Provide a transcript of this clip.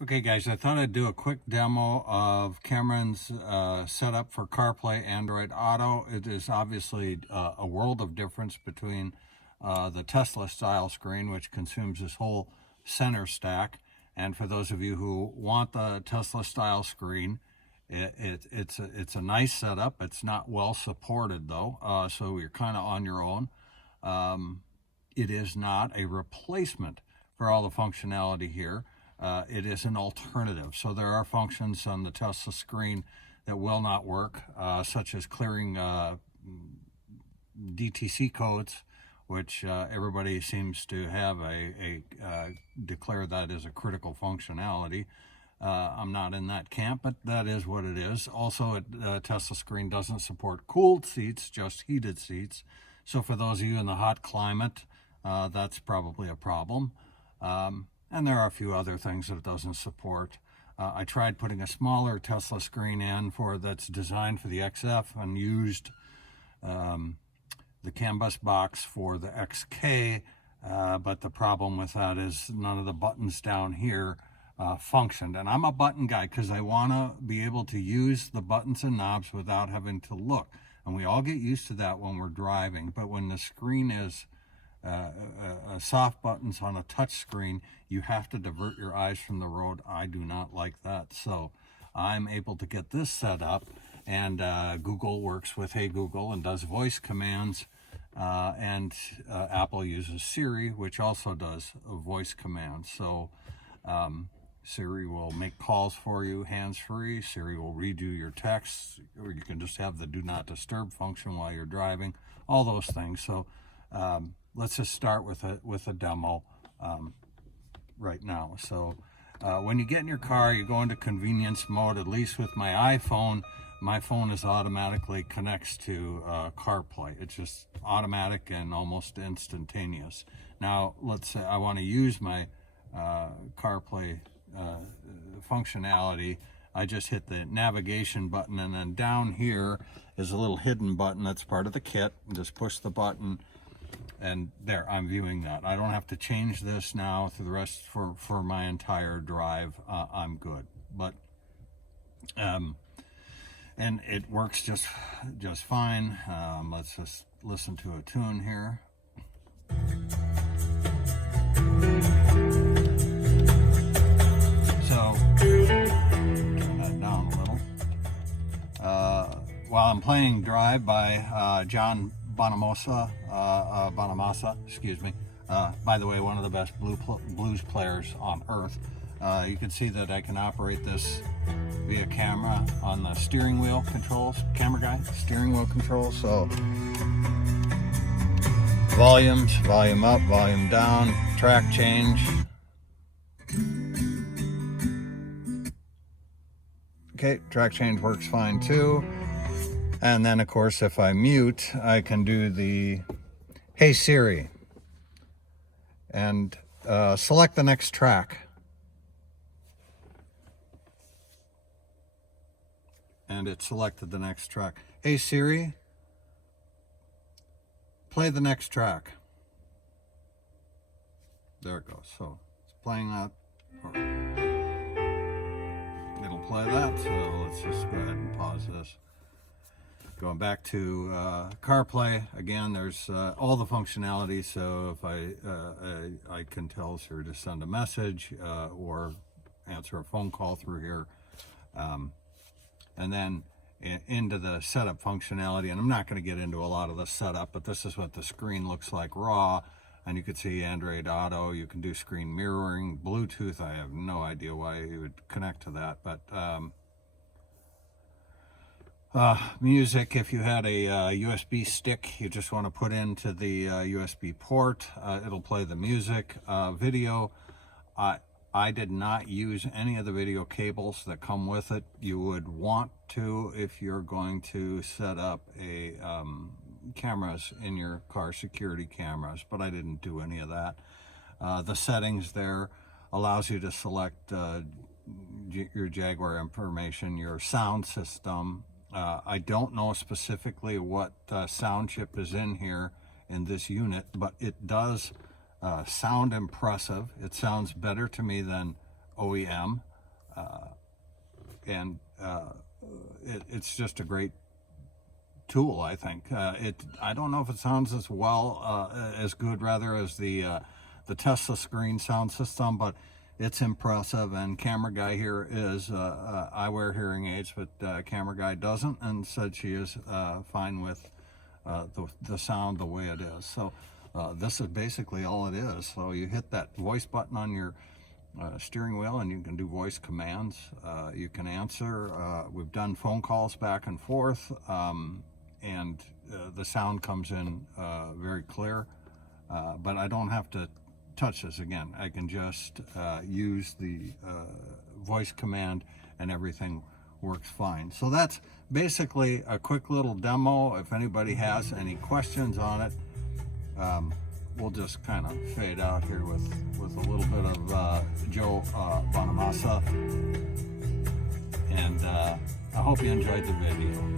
Okay guys, I thought I'd do a quick demo of Cameron's setup for CarPlay Android Auto. It is obviously a world of difference between the Tesla style screen, which consumes this whole center stack. And for those of you who want the Tesla style screen, it's a nice setup. It's not well supported though, so you're kind of on your own. It is not a replacement for all the functionality here. It is an alternative. So there are functions on the Tesla screen that will not work, such as clearing DTC codes, which everybody seems to have declare that as a critical functionality. I'm not in that camp, but that is what it is. Also, Tesla screen doesn't support cooled seats, just heated seats. So for those of you in the hot climate, that's probably a problem. And there are a few other things that it doesn't support. I tried putting a smaller Tesla screen in that's designed for the XF and used the CAN bus box for the XK, but the problem with that is none of the buttons down here functioned. And I'm a button guy because I want to be able to use the buttons and knobs without having to look. And we all get used to that when we're driving, but when the screen is soft buttons on a touch screen, you have to divert your eyes from the road. I do not like that. So I'm able to get this set up, and Google works with Hey Google and does voice commands, and Apple uses Siri, which also does voice commands. So Siri will make calls for you hands-free. Siri will read you your texts, or you can just have the do not disturb function while you're driving, all those things. So let's just start with a demo right now. So when you get in your car, you go into convenience mode. At least with my iPhone, my phone is automatically connects to CarPlay. It's just automatic and almost instantaneous. Now, let's say I want to use my CarPlay functionality. I just hit the navigation button, and then down here is a little hidden button that's part of the kit. Just push the button, and there, I'm viewing that. I don't have to change this now through the rest for my entire drive. I'm good. But and it works just fine. Let's just listen to a tune here. So turn that down a little. While I'm playing Drive by John Bonamassa, excuse me. By the way, one of the best blues players on earth. You can see that I can operate this via camera on the steering wheel controls. Camera guy, steering wheel controls. So volumes, volume up, volume down, track change. Okay, track change works fine too. And then, of course, if I mute, I can do the Hey Siri and select the next track. And it selected the next track. Hey Siri, play the next track. There it goes. So it's playing that. It'll play that. So let's just go ahead and pause this. Going back to CarPlay, again, there's all the functionality. So if I can tell Siri to send a message or answer a phone call through here. And then into the setup functionality. And I'm not going to get into a lot of the setup, but this is what the screen looks like raw. And you can see Android Auto. You can do screen mirroring, Bluetooth. I have no idea why you would connect to that, but music, if you had a USB stick you just want to put into the USB port, it'll play the music. Video, I did not use any of the video cables that come with it. You would want to if you're going to set up a cameras in your car, security cameras, but I didn't do any of that. The settings there allows you to select your Jaguar information, your sound system. I don't know specifically what sound chip is in here in this unit, but it does sound impressive. It sounds better to me than OEM. and it's just a great tool, I think. I don't know if it sounds as well, as good rather, as the Tesla screen sound system, but it's impressive. And camera guy here is, I wear hearing aids, but camera guy doesn't, and said she is fine with the sound the way it is. So this is basically all it is. So you hit that voice button on your steering wheel and you can do voice commands. You can answer. We've done phone calls back and forth, and the sound comes in very clear, but I don't have to touch this again. I can just use the voice command and everything works fine. So that's basically a quick little demo. If anybody has any questions on it, we'll just kind of fade out here with a little bit of Joe Bonamassa, and I hope you enjoyed the video.